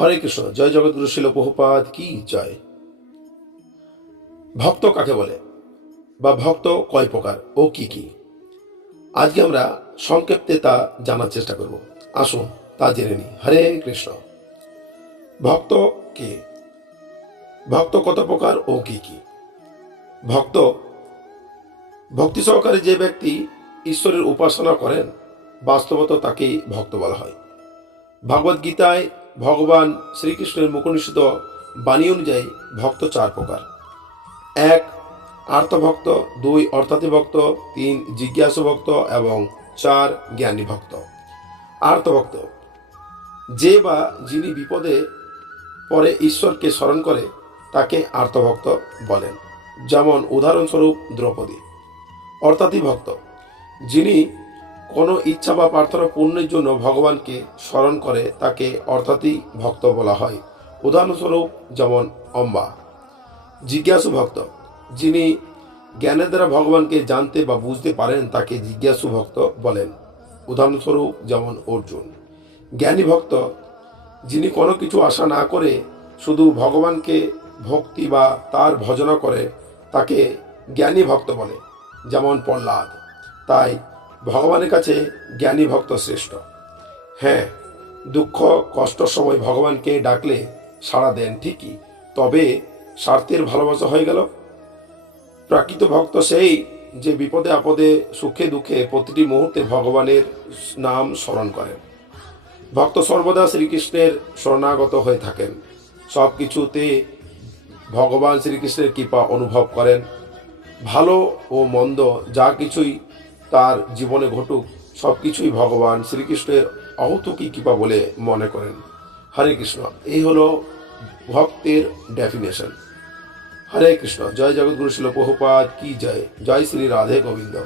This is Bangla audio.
হরে কৃষ্ণ, জয় জগৎগুরু শিল বহুপাদ কি জয়? ভক্ত কাকে বলে? বা ভক্ত কয় প্রকার ও কি কি? আজকে আমরা সংক্ষেপে তা জানার চেষ্টা করব। আসুন তা জেনে নিই। হরে কৃষ্ণ। ভক্ত কে? ভক্ত কত প্রকার ও কি কি? ভক্ত, ভক্তি সহকারে যে ব্যক্তি ঈশ্বরের উপাসনা করেন, বাস্তবত তাকেই ভক্ত বলা হয়। ভগবদ গীতায় ভগবান শ্রীকৃষ্ণের মুখনিষিত বাণী অনুযায়ী ভক্ত চার প্রকার। এক, আর্তভক্ত, দুই অর্থাৎ ভক্ত তিন জিজ্ঞাসু ভক্ত এবং চার জ্ঞানী ভক্ত আর্তভক্ত, যে বা যিনি বিপদে পরে ঈশ্বরকে স্মরণ করে, তাকে আর্তভক্ত বলেন। যেমন উদাহরণস্বরূপ দ্রৌপদী। অর্থাৎই ভক্ত যিনি কোনো ইচ্ছা বা প্রার্থনা পূর্ণের জন্য ভগবানকে স্মরণ করে তাকে অর্থাৎই ভক্ত বলা হয়। উদাহরণস্বরূপ যেমন অম্বা। জিজ্ঞাসু ভক্ত। যিনি জ্ঞানের দ্বারা ভগবানকে জানতে বা বুঝতে পারেন, তাকে জিজ্ঞাসু ভক্ত বলেন। উদাহরণস্বরূপ যেমন অর্জুন। জ্ঞানী ভক্ত, যিনি কোনো কিছু আশা না করে শুধু ভগবানকে ভক্তি বা তার ভজনা করে, তাকে জ্ঞানী ভক্ত বলে, যেমন প্রহ্লাদ। তাই ভগবানের কাছে জ্ঞানী ভক্ত শ্রেষ্ঠ। হ্যাঁ দুঃখ, কষ্ট সময় ভগবানকে ডাকলে সাড়া দেন ঠিকই, তবে স্বার্থের ভালোবাসা হয়ে গেল। প্রাকৃত ভক্ত সেই যে বিপদে আপদে, সুখে দুঃখে প্রতিটি মুহূর্তে ভগবানের নাম স্মরণ করেন। ভক্ত সর্বদা শ্রীকৃষ্ণের শরণাগত হয়ে থাকেন। সব কিছুতে ভগবান শ্রীকৃষ্ণের কৃপা অনুভব করেন। ভালো ও মন্দ যা কিছুই তার জীবনে ঘটুক সব কিছুই ভগবান শ্রীকৃষ্ণের অহতুকি কৃপা বলে মনে করেন। হরে কৃষ্ণ, এই হলো ভক্তের ডেফিনেশন হরে কৃষ্ণ, জয় জগৎগুরু শিল প্রভুপাদ কি জয়? জয় শ্রী রাধে গোবিন্দ।